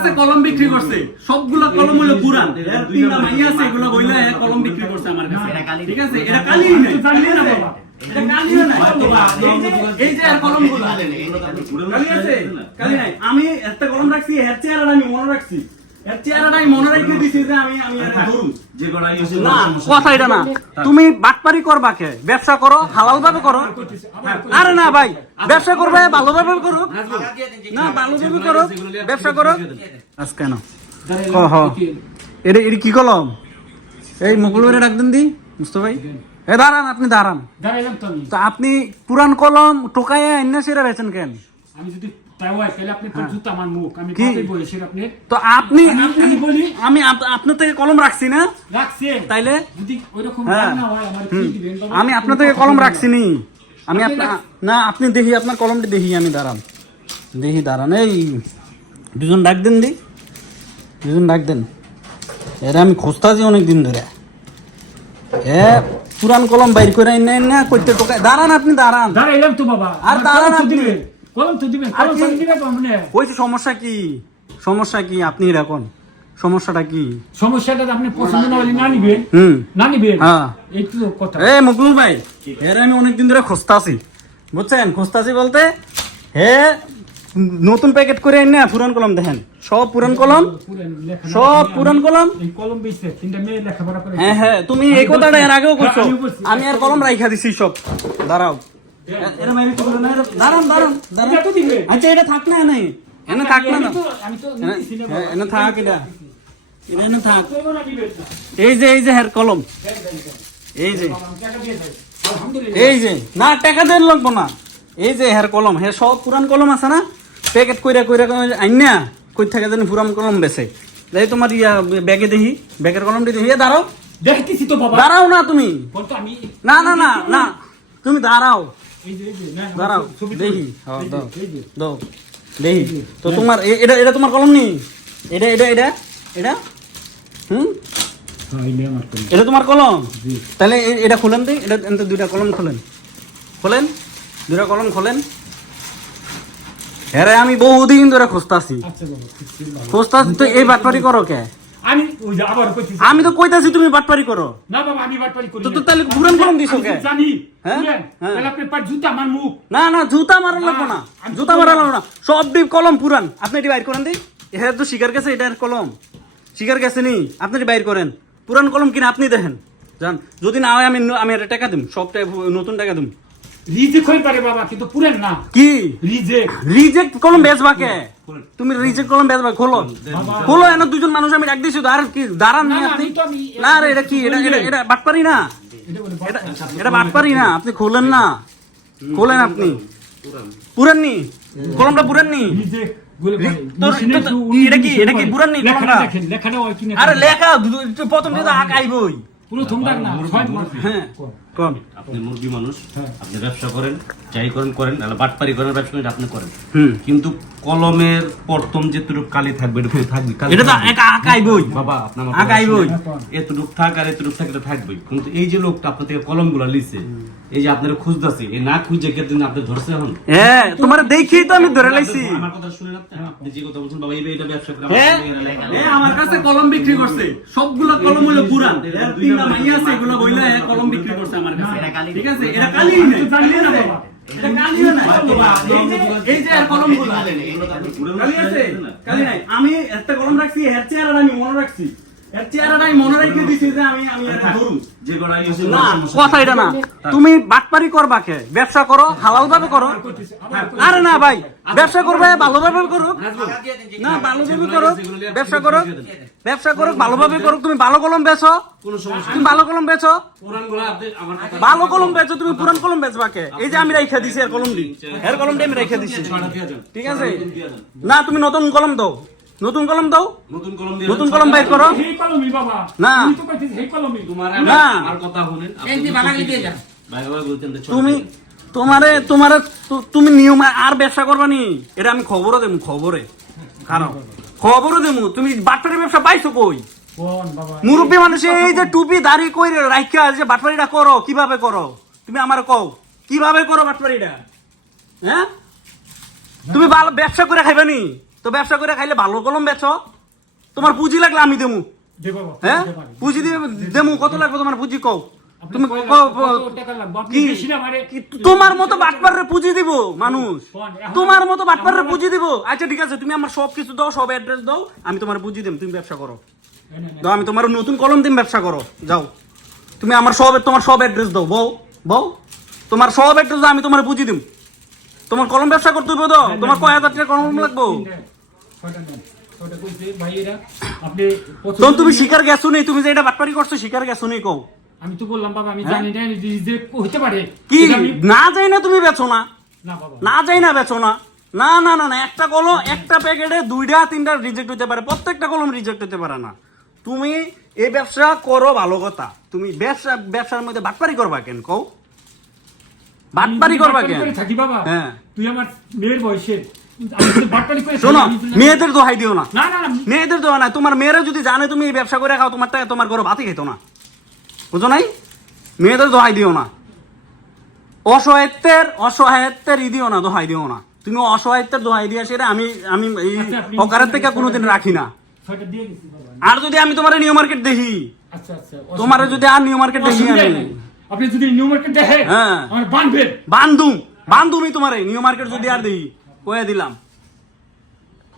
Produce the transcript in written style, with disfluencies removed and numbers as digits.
কাছে কলম বিক্রি করছে, সবগুলো কলম হলো পুরান। এর তিনটা মাইয়া আছে, এগুলো বইলা কলম বিক্রি করছে আমার কাছে। ঠিক আছে, এটা কালি নাই, কালি না বাবা, এটা কালি না। এই যে আর কলমগুলো কালি আছে, কালি নাই। আমি একটা কলম রাখছি, এর চেহারাটা আমি মনে রাখছি, এর চেহারাটা আমি মনে রেখে দিছি যে আমি এর ধরু যে গড়াই হইছে না। কথা এটা না, তুমি বাটপারি করবা কে? ব্যবসা করো, হালাল ভাবে করো। আরে না ভাই, ব্যবসা করবে ভালোভাবে করো, না ভালোভাবে করো, ব্যবসা করো। আজ কেন এটা কি কলম? এই মুকুল ভাই ডাক দেন দি, মুস্তফা ভাই। এ দাঁড়ান, আপনি দাঁড়ান। তো আপনি পুরান কলম টোকায় এনে সেরা বেচেন কেন? আমি যদি আপনার থেকে কলম রাখছি না, তাইলে আমি আপনার থেকে কলম রাখছি নি। আমি না, আপনি দেখি আপনার কলমটি দেখি, আমি দাঁড়ান, দেখি দাঁড়ান। এই দুজন ডাক দেন দি, দুজন ডাক দেন। এরা আমি খুঁজতাছি অনেকদিন ধরে। পুরান কলম বাইর করে না করতে টোকায়। দাঁড়ান, আপনি দাঁড়ান। দাঁড়াইলাম তো বাবা, আর দাঁড়ান আপনি। কলম তো দিবেন, কলম তো দিবেন তো আপনি। কইছি সমস্যা কি? সমস্যা কি আপনি রাখুন, সমস্যাটা কি? সমস্যাটা আপনি পছন্দ না হলে না নিবেন, না নিবেন। হ্যাঁ, এই তো কথা। এই মুকুল ভাই, এর আমি অনেকদিন ধরে খুঁজতাছি, বুঝছেন? খুঁজতাছি বলতে নতুন প্যাকেট করে না পুরান কলম দেখেন, সব পুরান কলম, সব পুরান কলম। এই কলম বেচতে তিনটা মেয়ে লেখাপড়া করে। হ্যাঁ হ্যাঁ, তুমি এই কথাটা এর আগেও কইছো। আমি আর কলম রাইখা দিছি সব। দাঁড়াও, দাঁড়ান দাঁড়ান দাঁড়ান। আচ্ছা, এটা থাক না, নাই এনে থাক না, এনে থাক, এটা এনে থাক। এই যে হের কলম, এই যে না, টাকা দেন লাগবো না। এই যে হের কলম, হে সব পুরান কলম আছে না, প্যাকেট কইরা কইরা আইনা কই থেকে জানি পুরান কলম বেচে। এই তোমার ইয়া ব্যাগে দেখি, ব্যাগের কলমটি দেখি। দাঁড়াও, দেখতেছি তো বাবা। দাঁড়াও না তুমি, না না না না, তুমি দাঁড়াও, দাঁড়াও দেখি, দাও দেখি। তো তোমার এটা তোমার কলম নি? এটা এটা এটা এটা এটা তোমার কলম? তাহলে এটা খোলেন দিই, এটা দুইটা কলম খোলেন, খোলেন দুইটা কলম খোলেন। হ্যাঁ, আমি বহুদিন ধরে খুঁজতাছি, খুঁজতাছি। তো এই বাটপারি করো কে? আমি তো কইতাছি তুমি বাটপারি করো না বাবা, আমি বাটপারি করি তো তাহলে পুরান কলম দিছো কে? জানি, হ্যাঁ তাহলে আপনি পার জুতা আমার মুখ। না না, জুতা মারা লাগবো না, জুতা মারা লাগবো না, সব ডিপ কলম পুরান। আপনি এটি বাইর করেন দিই। হ্যাঁ, তো শিকার গেছে, এটার কলম শিকার গেছে নি, আপনি এটি বাইর করেন। পুরান কলম কিনা আপনি দেখেন, জান। যদি না হয় আমি একটা টাকা দিম, সব নতুন টাকা দিম। রিজেক্ট হই পারে বাবা, কিন্তু পুরেন না। কি রিজেক্ট কলম বেচবা কে? তুমি রিজেক্ট কলম বেচবা? খোলো, খোলো। এনে দুজন মানুষ আমি ডাক দিছি, আর কি দাঁড়ান না আপনি? না রে, এটা কি? এটা বাটপারি না, এটা বাটপারি না। আপনি খোলেন না, খোলেন আপনি। পুরান নি কলমটা, পুরান নি। এটা কি পুরান নি কলমটা? আরে লেখা প্রথম দিয়ে আঁকাইবই। হ্যাঁ, আপনি মুরগি মানুষ, আপনি ব্যবসা করেন, যাই করেন, বাটপারি করেন, ব্যবসা আপনি করেন, কিন্তু কলমের প্রথম যেটুকু কালি থাকবে এটা তো আঁকাইবই বাবা। আপনার আঁকাইবই, এতটুকু থাক আর এতটুকু থাক, এটা থাকবেই। কিন্তু এই যে লোকটা আপনার থেকে কলম গুলা লিছে, এই যে আপনারা খুঁজতেছে, এই না খুঁজে গেছেন আপনি ধরছে এখন। হ্যাঁ, তোমার দেখি তো আমি ধরে লাইছি। আমার কথা শুনেন আপনি যে কথা বলছেন বাবা, এটা ব্যবসা করে আমার কাছে কলম বিক্রি করছে, সবগুলো কলম হলো পুরান। এর তিনটা মাইয়া আছে, এগুলো বইলা কলম বিক্রি করছে আমার কাছে। ঠিক আছে, এটা কালি নাই, কালি না বাবা, এটা কালি না। এই যে আর কলমগুলো কালি আছে, কালি নাই। আমি একটা কলম রাখছি, এর চেহারাটা আমি মনে রাখছি, এর চেহারাটা আমি মনে রেখে দিছি যে আমি এর ধরু যে গড়াই হইছে না। কথা এটা না, তুমি বাটপারি করবা কে? ব্যবসা করো, হালাল ভাবে করো। আরে না ভাই, ব্যবসা করবে ভালোভাবে করো, না ভালোভাবে করো, ব্যবসা করো, ব্যবসা করো ভালোভাবে করো। তুমি ভালো কলম বেচো, তুমি ভালো কলম বেচো, ভালো কলম বেচো। তুমি পুরান কলম বেচবা কে? এই যে আমি রাইখা দিছি এর কলমটি, এর কলমটি আমি রাইখা দিছি। ঠিক আছে, না তুমি নতুন কলম দাও, নতুন কলম দাও, নতুন কলম বাইর করো। না না, তুমি তুমি নিয়ম আর ব্যবসা করবা নি, এটা আমি খবরও দেবো, খবরও দেবো। তুমি বাটপারি ব্যবসা পাইছো কই? মুরব্বী মানুষ এই যে টুপি দাড়ি কই রাইখা যে বাটপারিটা করো, কিভাবে করো তুমি আমার কও, কিভাবে করো বাটপারিটা? হ্যাঁ, তুমি ভালো ব্যবসা করে খাইবা নি? তো ব্যবসা করে খাইলে ভালো কলম বেচো, তোমার পুঁজি লাগলে আমি দেবো। দে বাবা, হ্যাঁ দে বাবা। পুঁজি দিয়ে দেবো, কত লাগবে তোমার পুঁজি কও? আপনি তুমি কয় লাখ কও- কত টাকা লাগবে? আপনি কি বেশি না মারে। তোমার মতো বাটপারে পুঁজি দিব মানুষ, এখন তোমার মতো বাটপারে আমার- পুঁজি দিব। আচ্ছা ঠিক আছে, তুমি আমার সব কিছু দাও, সব অ্যাড্রেস দাও, আমি তোমার পুঁজি দেব, তুমি ব্যবসা করো। দাও, আমি তোমার নতুন কলম দিম, ব্যবসা করো, যাও। তুমি আমার তোমার সব অ্যাড্রেস দাও, বউ বউ, তোমার সব অ্যাড্রেস দাও, আমি তোমার পুঁজি দিম। তোমার কলম ব্যবসা করতে হবে তো, তোমার কয় হাজার টাকা কলম লাগবো? আপনি তখন তুমি শিকার গেছো নেই, তুমি যে এটা বাটপারি করছো শিকার গেছো নেই কও? আমি তো বললাম বাবা, আমি জানি না যে হইতে পারে কি এটা আমি- না যাই না তুমি বেচো না, না বাবা, না যাই না বেচো না, না না না না, একটা কলম একটা প্যাকেটে 2টা 3টা রিজেক্ট হতে পারে, প্রত্যেকটা কলম রিজেক্ট হতে পারে না। তুমি এই ব্যবসা করো ভালো কথা, তুমি ব্যবসার মধ্যে বাটপারি করবা কেন কও? বাটপারি আমি করবা বাটপারি কেন? করে থাকি বাবা, হ্যাঁ। তুই আমার মেয়ের বয়সের, আমি যদি বাটপারি করে থাকি, শোনো, আমি তো- মেয়েদের দোহাই দিও না, না না না, মেয়েদের দোয়া না। তোমার মেয়েরা যদি জানে তুমি এই ব্যবসা করে খাও, তোমার ঘরে ভাতই খেতো না, বুঝো নাই? মেয়েদের দোহাই দিও না, অসহায়ত্বের দিও না, দোহাই দিও না। তুমি অসহায়ত্বের দোহাই দিয়ে সেটা আমি আমি এই আচ্ছা, আপনি- অকারের থেকে কোনোদিন রাখি না। ছয়টা দিয়ে গেছি বাবা। আর যদি আমি তোমার নিউ মার্কেট দেখি, আচ্ছা আচ্ছা, তোমার যদি আর নিউ মার্কেট দেখি অসুবিধা আমি নাই। আপনি যদি নিউ মার্কেট দেখেন, হ্যাঁ। আমার বানবেন। বান্ধুমি তোমার নিউ মার্কেট যদি আর দেখি, কয়ে দিলাম।